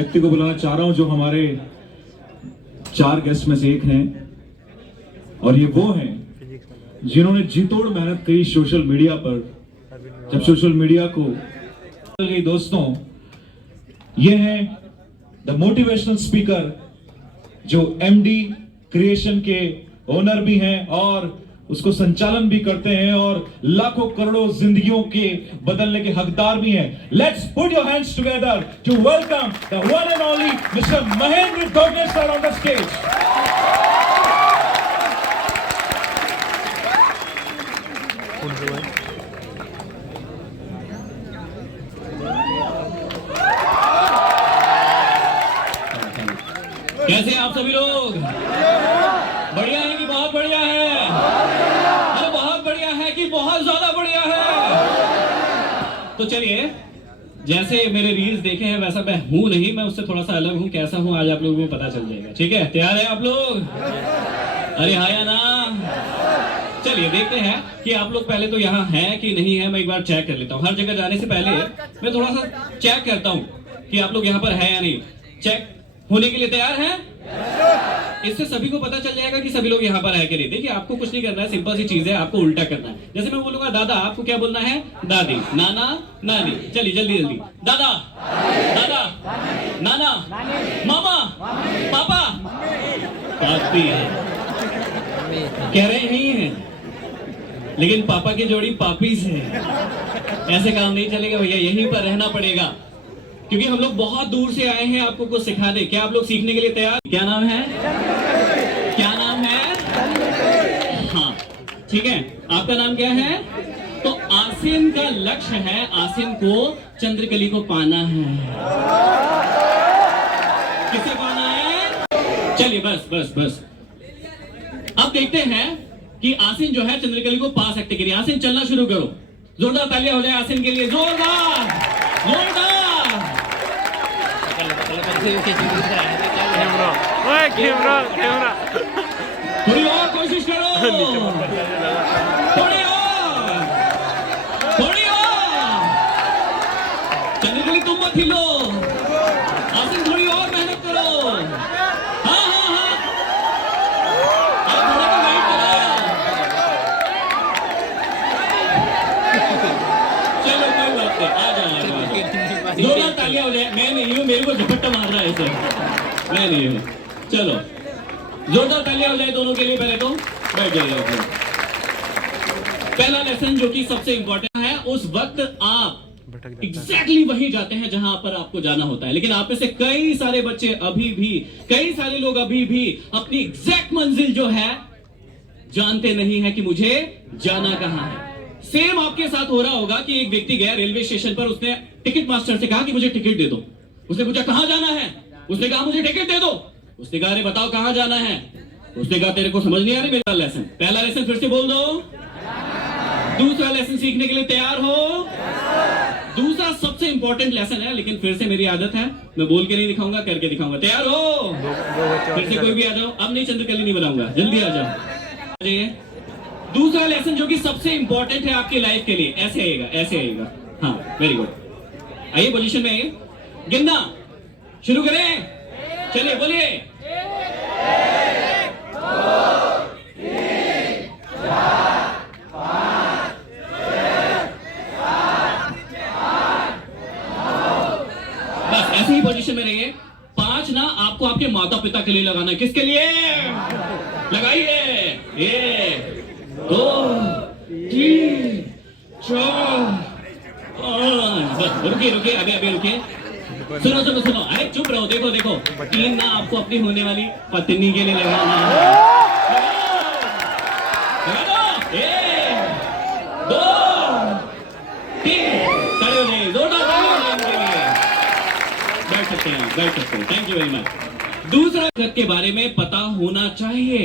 व्यक्ति को बुलाना चाह रहा हूं जो हमारे 4 गेस्ट में से एक हैं, और ये वो हैं जिन्होंने जी तोड़ मेहनत की सोशल मीडिया पर। जब सोशल मीडिया को गई दोस्तों, ये हैं द मोटिवेशनल स्पीकर जो एमडी क्रिएशन के ओनर भी हैं और उसको संचालन भी करते हैं और लाखों करोड़ों जिंदगियों के बदलने के हकदार भी हैं। Let's put your hands together to welcome the one and only mister Mahendra Dhote sir on the stage. कैसे आप सभी लोग? बढ़िया है कि बहुत बढ़िया है? अरे बहुत बढ़िया है कि बहुत ज्यादा बढ़िया है? तो चलिए, जैसे मेरे रील्स देखे हैं वैसा मैं हूं नहीं, मैं उससे थोड़ा सा अलग हूं। कैसा हूं आज आप लोगों को पता चल जाएगा। ठीक है, तैयार है आप लोग? अरे हाँ या ना? चलिए देखते हैं कि आप लोग पहले तो यहाँ हैं कि नहीं है। मैं एक बार चेक कर लेता हूँ। हर जगह जाने से पहले मैं थोड़ा सा चेक करता हूँ कि आप लोग यहाँ पर है या नहीं। चेक होने के लिए तैयार हैं? इससे सभी को पता चल जाएगा कि सभी लोग यहाँ पर है कि नहीं। देखिए, आपको कुछ नहीं करना है, सिंपल सी चीज है, आपको उल्टा करना है। जैसे मैं बोलूंगा दादा, आपको क्या बोलना है? दादी, नाना, नानी। चलिए जल्दी जल्दी। दादा, दादा, नाना, मामा, पापा, पापी। कह रहे नहीं है, लेकिन पापा की जोड़ी पापी से ऐसे काम नहीं चलेगा भैया, यहीं पर रहना पड़ेगा क्योंकि हम लोग बहुत दूर से आए हैं आपको कुछ सिखाने। क्या आप लोग सीखने के लिए तैयार? क्या नाम है? क्या नाम है? हाँ ठीक है, आपका नाम क्या है? तो आसिन का लक्ष्य है, आसिन को चंद्रकली को पाना है। किसे पाना है? चलिए बस बस बस। अब देखते हैं कि आसिन जो है चंद्रकली को पा सकते कि नहीं। आसिन चलना शुरू करो। जोरदार तालियां हो जाए आसिन के लिए, जोरदार जोरदार। कैमरा थोड़ी और कोशिश करो, थोड़ी और, थोड़ी और। चंद्रकली तुम मत हिलो, आसिन थोड़ी और मेहनत करो। हाँ हाँ हाँ, आप थोड़ा तो वेट करो। चलो कोई बात नहीं, आ जाओ। जोरदार तालियां हो जाए। मैं नहीं हूँ, मेरे को झपट्टा मार रहा है सर, मैं नहीं हूँ। चलो जोरदार तालियां हो जाए दोनों के लिए। पहले तो बैठ जाइए। पहला लेसन जो कि सबसे इंपॉर्टेंट है, उस वक्त आप एग्जैक्टली वहीं जाते हैं जहां पर आपको जाना होता है। लेकिन आप में से कई सारे बच्चे अभी भी, कई सारे लोग अभी भी अपनी एग्जैक्ट मंजिल जो है जानते नहीं है कि मुझे जाना कहां है। सेम आपके साथ हो रहा होगा कि एक व्यक्ति गया रेलवे स्टेशन पर, उसने टिकट मास्टर से कहा कि मुझे टिकट दे दो। उसने पूछा कहां जाना है? उसने कहा मुझे टिकट दे दो। उसने कहा अरे बताओ कहां जाना है? उसने कहा तेरे को समझ नहीं आ रही मेरा लेसन। पहला लेसन फिर से बोल दो। दूसरा लेसन सीखने के लिए तैयार हो? दूसरा सबसे इंपॉर्टेंट लेसन है, लेकिन फिर से मेरी आदत है, मैं बोल के नहीं दिखाऊंगा, करके दिखाऊंगा। तैयार हो? फिर से कोई भी आ जाओ। अब नहीं चंद्रकली नहीं बनाऊंगा, जल्दी आ जाओ। दूसरा लेसन जो कि सबसे इंपॉर्टेंट है आपकी लाइफ के लिए, ऐसे आएगा, ऐसे आएगा। हाँ वेरी गुड। आइए पोजीशन में आइए, गिनना शुरू करें। चलिए बोलिए। 1 2 3 4 5 6 7 8 9। बस ऐसे ही पोजीशन में रहिए। 5 ना आपको आपके माता पिता के लिए लगाना है। किसके लिए लगाइए? 1 2 3 4 5। बस रुकिए रुकिए, अभी अभी रुकिए। सुनो सुनो सुनो, अरे चुप रहो। देखो देखो, 3 ना आपको अपनी होने वाली पत्नी के लिए लगाना है। 1 2 3। खड़े हो जाइए, जोरदार तालियां हो जाए उनके लिए। बैठ सकते हैं, बैठ सकते हैं। Thank you very much. दूसरा के बारे में पता होना चाहिए।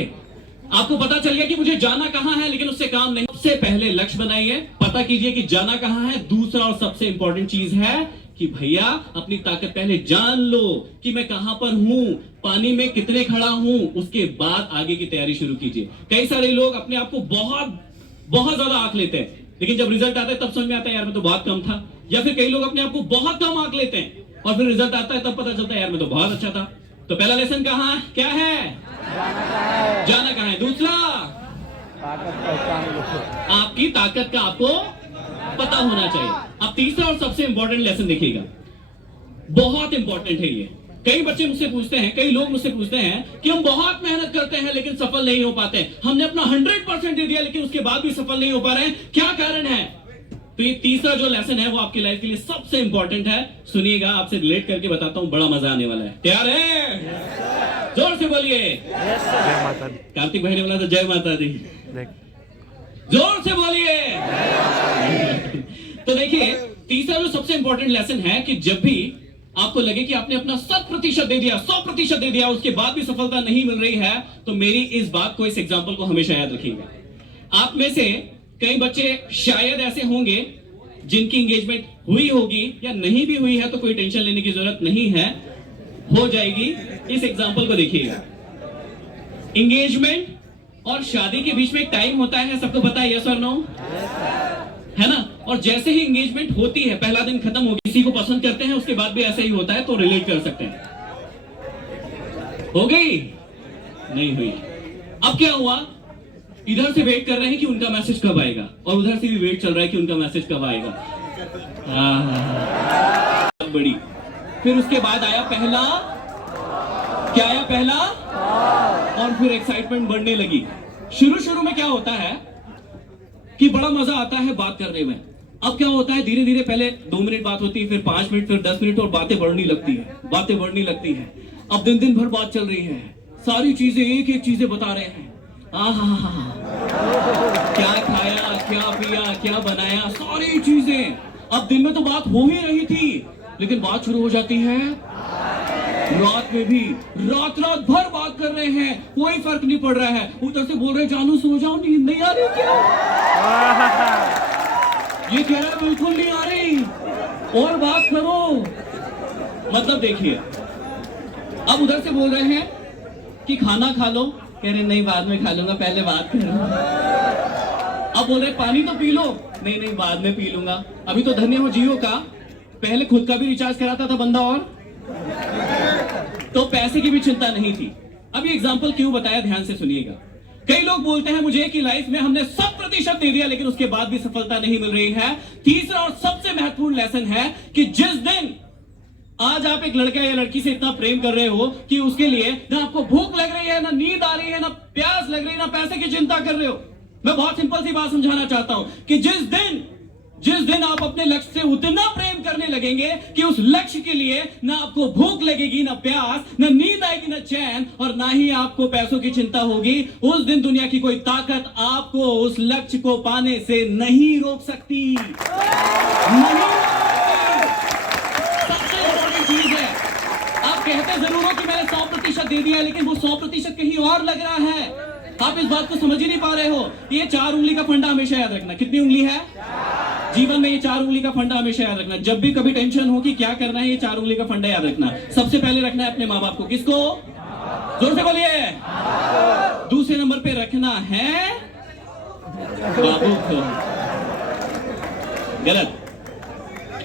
आपको पता चल गया कि मुझे जाना कहां है, लेकिन उससे काम नहीं। सबसे पहले लक्ष्य बनाइए, पता कीजिए कि जाना कहां है। दूसरा और सबसे इंपॉर्टेंट चीज है कि भैया अपनी ताकत पहले जान लो कि मैं कहां पर हूं, पानी में कितने खड़ा हूं, उसके बाद आगे की तैयारी शुरू कीजिए। कई सारे लोग अपने आप को बहुत बहुत ज्यादा आंक लेते हैं, लेकिन जब रिजल्ट आता है तब समझ में आता है यार मैं तो बहुत कम था। या फिर कई लोग अपने आप को बहुत कम आंक लेते हैं और फिर रिजल्ट आता है तब पता चलता है यार मैं तो बहुत अच्छा था। तो पहला लेसन कहाँ क्या है? जाना कहाँ है। दूसरा, आपकी ताकत का आपको पता होना चाहिए। अब तीसरा और सबसे इंपॉर्टेंट लेसन देखिएगा, बहुत इंपॉर्टेंट है ये। कई बच्चे मुझसे पूछते हैं, कई लोग मुझसे पूछते हैं कि हम बहुत मेहनत करते हैं लेकिन सफल नहीं हो पाते हैं। हमने अपना 100% दे दिया लेकिन उसके बाद भी सफल नहीं हो पा रहे हैं, क्या कारण है? तो ये तीसरा जो लेसन है वो आपकी लाइफ के लिए सबसे इंपॉर्टेंट है। सुनिएगा, आपसे रिलेट करके बताता हूं, बड़ा मजा आने वाला है। तैयार है? जोर से बोलिए। जय माता दी। कार्तिक भाई ने बोला तो जय माता दी। देख जोर से बोलिए। तो देखिए, तीसरा जो सबसे इंपॉर्टेंट लेसन है कि जब भी आपको लगे कि आपने अपना 100% दे दिया, 100% दे दिया, उसके बाद भी सफलता नहीं मिल रही है, तो मेरी इस बात को, इस एग्जांपल को हमेशा याद रखिएगा। आप में से कई बच्चे शायद ऐसे होंगे जिनकी एंगेजमेंट हुई होगी या नहीं भी हुई है, तो कोई टेंशन लेने की जरूरत नहीं है, हो जाएगी। इस एग्जांपल को देखिएगा। एंगेजमेंट और शादी के बीच में एक टाइम होता है, सबको पता है, यस और नो, है ना? और जैसे ही एंगेजमेंट होती है, पहला दिन खत्म हो, किसी को पसंद करते हैं, उसके बाद भी ऐसा ही होता है, तो रिलेट कर सकते हैं। हो गई? नहीं हुई। अब क्या हुआ? इधर से वेट कर रहे हैं कि उनका मैसेज कब आएगा, और उधर से भी वेट चल रहा है कि उनका मैसेज कब आएगा। बड़ी। फिर उसके बाद आया पहला, क्या आया? पहला। और फिर एक्साइटमेंट बढ़ने लगी। शुरू में क्या होता है कि बड़ा मजा आता है बात करने में। अब क्या होता है, धीरे धीरे पहले 2 मिनट बात होती है, फिर 5 मिनट, फिर 10 मिनट, और बातें बढ़ने लगती है, बातें बढ़ने लगती है। अब दिन भर बात चल रही है, सारी चीजें, एक एक चीजें बता रहे हैं। क्या खाया, क्या पिया, क्या बनाया, सारी चीजें। अब दिन में तो बात हो ही रही थी, लेकिन बात शुरू हो जाती है रात में भी। रात भर बात कर रहे हैं, कोई फर्क नहीं पड़ रहा है। उधर से बोल रहे जानू सो जाओ, नींद नहीं आ रही क्या? ये कह रहा है बिल्कुल नहीं आ रही, और बात करो। मतलब देखिए, अब उधर से बोल रहे हैं कि खाना खा लो, कह रहे नहीं बाद में खा लूंगा, पहले बात करो। अब बोल रहे पानी तो पी लो, नहीं बाद में पी लूंगा। अभी तो धन्य हो जियो का, पहले खुद का भी रिचार्ज कराता था बंदा, और तो पैसे की भी चिंता नहीं थी। अब ये एग्जांपल क्यों बताया, ध्यान से सुनिएगा। कई लोग बोलते हैं मुझे कि लाइफ में हमने 100% दे दिया लेकिन उसके बाद भी सफलता नहीं मिल रही है। तीसरा और सबसे महत्वपूर्ण लेसन है कि जिस दिन आज आप एक लड़का या लड़की से इतना प्रेम कर रहे हो कि उसके लिए ना आपको भूख लग रही है, ना नींद आ रही है, ना प्यास लग रही है, ना पैसे की चिंता कर रहे हो। मैं बहुत सिंपल सी बात समझाना चाहता हूं कि जिस दिन आप अपने लक्ष्य से उतना प्रेम करने लगेंगे कि उस लक्ष्य के लिए ना आपको भूख लगेगी, ना प्यास, ना नींद आएगी, ना चैन, और ना ही आपको पैसों की चिंता होगी, उस दिन दुनिया की कोई ताकत आपको उस लक्ष्य को पाने से नहीं रोक सकती। सबसे इंपॉर्टेंट चीज है, आप कहते जरूर हो कि मैंने 100% दे दिया, लेकिन वो 100% कहीं और लग रहा है। आप इस बात को समझ ही नहीं पा रहे हो। ये 4 उंगली का फंडा हमेशा याद रखना। कितनी उंगली है जीवन में? ये 4 उंगली का फंडा हमेशा याद रखना। जब भी कभी टेंशन हो कि क्या करना है, ये 4 उंगली का फंडा याद रखना। सबसे पहले रखना है अपने माँ बाप को। किसको? जोर से बोलिए। दूसरे नंबर पे रखना है बाबू को। गलत,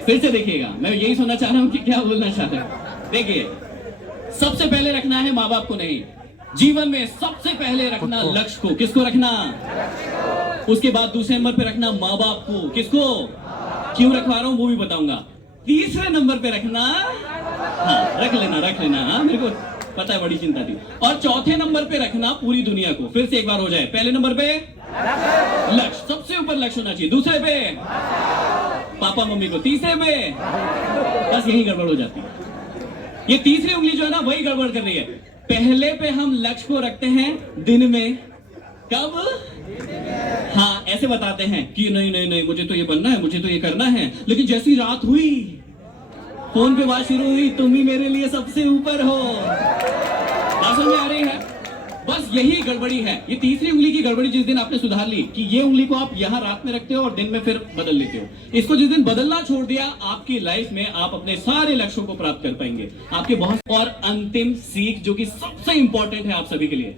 फिर से देखिएगा, मैं यही सुनना चाह रहा हूं कि क्या बोलना चाह रहे हैं। देखिए, सबसे पहले रखना है माँ बाप को नहीं, जीवन में सबसे पहले रखना लक्ष्य को। किसको रखना? उसके बाद दूसरे नंबर पे रखना माँ बाप को। किसको? क्यों रखवा रहा हूं वो भी बताऊंगा। तीसरे नंबर पे रखना, हाँ रख लेना, हाँ मेरे को पता है, बड़ी चिंता थी। और चौथे नंबर पे रखना पूरी दुनिया को। फिर से एक बार हो जाए, पहले नंबर पे लक्ष्य, सबसे ऊपर लक्ष्य होना चाहिए। दूसरे पे पापा मम्मी को। तीसरे पे बस यही गड़बड़ हो जाती है। ये तीसरी उंगली जो है ना, वही गड़बड़ कर रही है। पहले पे हम लक्ष्य को रखते हैं दिन में, कब? हाँ ऐसे बताते हैं कि नहीं मुझे तो ये बनना है, मुझे तो ये करना है, लेकिन जैसी रात हुई, फोन पे बात शुरू हुई, तुम ही मेरे लिए सबसे ऊपर हो। बात समझ में आ रही है? बस यही गड़बड़ी है। ये तीसरी उंगली की गड़बड़ी जिस दिन आपने सुधार ली कि ये उंगली को आप यहाँ रात में रखते हो और दिन में फिर बदल लेते हो, इसको जिस दिन बदलना छोड़ दिया, आपकी लाइफ में आप अपने सारे लक्ष्यों को प्राप्त कर पाएंगे। आपके बहुत। और अंतिम सीख जो कि सबसे इंपॉर्टेंट है आप सभी के लिए,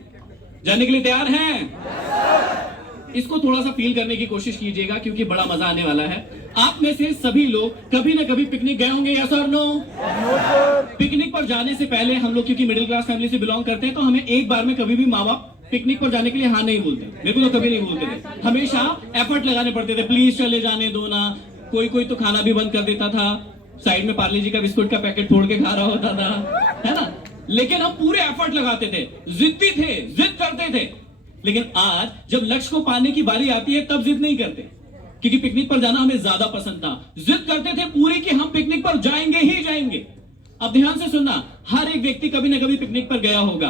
जानने के लिए तैयार हैं? इसको थोड़ा सा फील करने की कोशिश कीजिएगा क्योंकि बड़ा मजा आने वाला है। आप में से सभी लोग कभी ना कभी पिकनिक गए होंगे, यस और नो? पिकनिक पर जाने से पहले हम लोग क्योंकि मिडिल क्लास फैमिली से बिलोंग करते हैं तो हमें एक बार में कभी भी माँ बाप पिकनिक पर जाने के लिए हाँ नहीं बोलते। मेरे को तो कभी नहीं बोलते थे, हमेशा एफर्ट लगाने पड़ते थे, प्लीज चले जाने दो ना। कोई कोई तो खाना भी बंद कर देता था, साइड में पार्ले जी का बिस्कुट का पैकेट फोड़ के खा रहा होता था, है ना। लेकिन हम पूरे एफर्ट लगाते थे, जिद्दी थे, जिद करते थे। लेकिन आज जब लक्ष्य को पाने की बारी आती है तब जिद नहीं करते, क्योंकि पिकनिक पर जाना हमें ज्यादा पसंद था। जिद करते थे पूरी कि हम पिकनिक पर जाएंगे ही जाएंगे। अब ध्यान से सुनना, हर एक व्यक्ति कभी ना कभी पिकनिक पर गया होगा।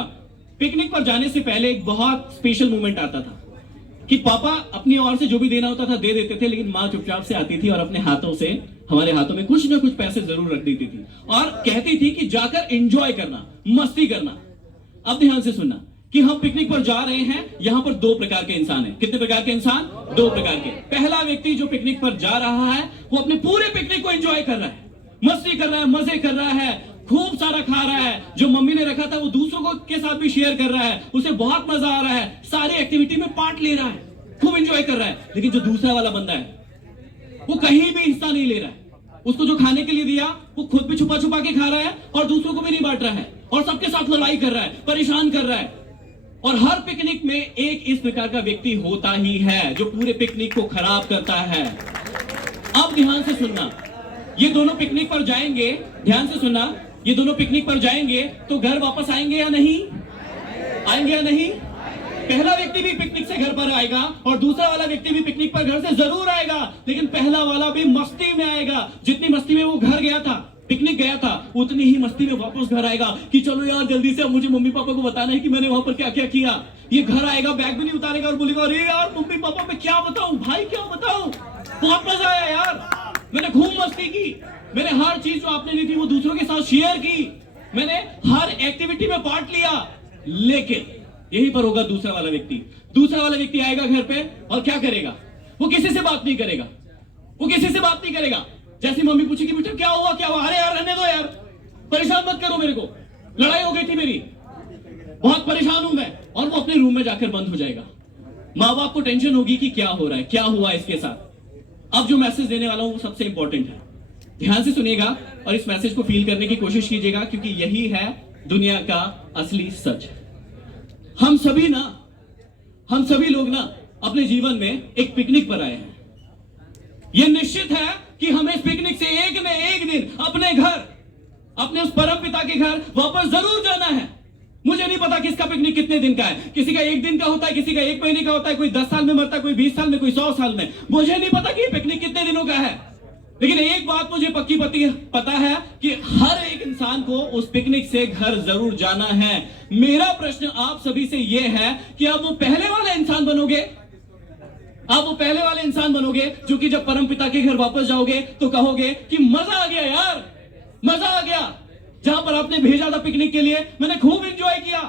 पिकनिक पर जाने से पहले एक बहुत स्पेशल मोमेंट आता था कि पापा अपनी ओर से जो भी देना होता था दे देते थे, लेकिन माँ चुपचाप से आती थी और अपने हाथों से हमारे हाथों में कुछ ना कुछ पैसे जरूर रख देती थी और कहती थी कि जाकर एंजॉय करना, मस्ती करना। अब ध्यान से सुनना कि हम पिकनिक पर जा रहे हैं, यहां पर दो प्रकार के इंसान हैं। कितने प्रकार के इंसान? दो प्रकार के। पहला व्यक्ति जो पिकनिक पर जा रहा है वो अपने पूरे पिकनिक को एंजॉय कर रहा है, मस्ती कर रहा है, मजे कर रहा है, खूब सारा खा रहा है, जो मम्मी ने रखा था वो दूसरों को के साथ भी शेयर कर रहा है, उसे बहुत मजा आ रहा है, सारी एक्टिविटी में पार्ट ले रहा है, खूब एंजॉय कर रहा है। लेकिन जो दूसरा वाला बंदा है वो कहीं भी हिस्सा नहीं ले रहा है। उसको जो खाने के लिए दिया वो खुद भी छुपा छुपा के खा रहा है और दूसरों को भी नहीं बांट रहा है और सबके साथ लड़ाई कर रहा है, परेशान कर रहा है। और हर पिकनिक में एक इस प्रकार का व्यक्ति होता ही है जो पूरे पिकनिक को खराब करता है। अब ध्यान से सुनना, ये दोनों पिकनिक पर जाएंगे, ध्यान से सुनना, ये दोनों पिकनिक पर जाएंगे तो घर वापस आएंगे या नहीं? आएंगे या नहीं? पहला व्यक्ति भी पिकनिक से घर पर आएगा और दूसरा वाला व्यक्ति भी पिकनिक पर घर से जरूर आएगा, लेकिन पहला वाला भी मस्ती में आएगा। जितनी मस्ती में वो घर गया था, पिकनिक गया था, उतनी ही मस्ती में वापस घर आएगा कि चलो यार जल्दी से अब मुझे मम्मी पापा को बताना है कि मैंने वहां पर क्या क्या किया। ये घर आएगा, बैग भी नहीं उतारेगा और बोलेगा अरे यार मम्मी पापा मैं क्या बताऊं, भाई क्या बताऊं, बहुत मजा आया यार, मैंने खूब मस्ती की, मैंने हर चीज जो आपने ली थी वो दूसरों के साथ शेयर की, मैंने हर एक्टिविटी में पार्ट लिया। लेकिन यहीं पर होगा दूसरा वाला व्यक्ति। दूसरा वाला व्यक्ति आएगा घर पे और क्या करेगा? वो किसी से बात नहीं करेगा, वो किसी से बात नहीं करेगा। जैसे मम्मी पूछेगी बेटा क्या हुआ क्या हुआ, अरे यार रहने दो यार, परेशान मत करो मेरे को, लड़ाई हो गई थी मेरी, बहुत परेशान हूं मैं, और वो अपने रूम में जाकर बंद हो जाएगा। माँ बाप को टेंशन होगी कि क्या हो रहा है, क्या हुआ इसके साथ। अब जो मैसेज देने वाला हूं वो सबसे इंपॉर्टेंट है, ध्यान से सुनिएगा और इस मैसेज को फील करने की कोशिश कीजिएगा क्योंकि यही है दुनिया का असली सच। हम सभी लोग ना अपने जीवन में एक पिकनिक पर आए हैं। यह निश्चित है कि हमें इस पिकनिक से एक न एक दिन अपने घर, अपने उस परम पिता के घर वापस जरूर जाना है। मुझे नहीं पता किसका पिकनिक कितने दिन का है, किसी का 1 दिन का होता है, किसी का 1 महीने का होता है, कोई 10 साल में मरता है, कोई 20 साल में, कोई 100 साल में। मुझे नहीं पता कि ये पिकनिक कितने दिनों का है, लेकिन एक बात मुझे पक्की पता है कि हर एक इंसान को उस पिकनिक से घर जरूर जाना है। मेरा प्रश्न आप सभी से यह है कि आप वो पहले वाला इंसान बनोगे, आप वो पहले वाले इंसान बनोगे जो कि जब परम पिता के घर वापस जाओगे तो कहोगे कि मजा आ गया यार, मजा आ गया, जहां पर आपने भेजा था पिकनिक के लिए मैंने खूब एंजॉय किया,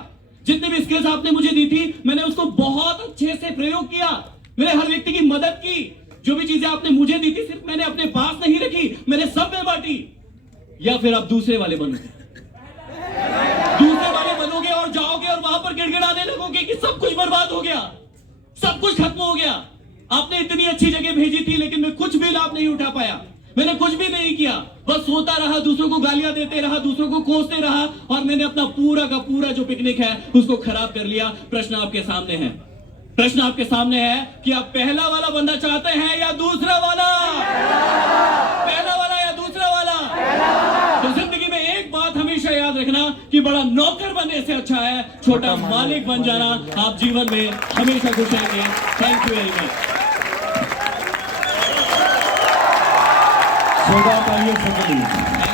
जितनी भी स्किल्स आपने मुझे दी थी मैंने उसको बहुत अच्छे से प्रयोग किया, मैंने हर व्यक्ति की मदद की, जो भी चीजें आपने मुझे दी थी सिर्फ मैंने अपने पास नहीं रखी, मैंने सब में बांटी। या फिर आप दूसरे वाले बनोगे, दूसरे वाले बनोगे और जाओगे और वहां पर गिड़गिड़ाने लगोगे कि सब कुछ बर्बाद हो गया, सब कुछ खत्म हो गया, आपने इतनी अच्छी जगह भेजी थी लेकिन मैं कुछ भी लाभ नहीं उठा पाया, मैंने कुछ भी नहीं किया, बस सोता रहा, दूसरों को गालियां देते रहा, दूसरों को कोसते रहा और मैंने अपना पूरा का पूरा जो पिकनिक है उसको खराब कर लिया। प्रश्न आपके सामने है, प्रश्न आपके सामने है कि आप पहला वाला बंदा चाहते हैं या दूसरा वाला? पहला वाला या दूसरा वाला? तो जिंदगी में एक बात हमेशा याद रखना कि बड़ा नौकर बनने से अच्छा है छोटा मालिक बन जाना। आप जीवन में हमेशा खुश रहेंगे। Thank you very much. सौगात आइए सकली।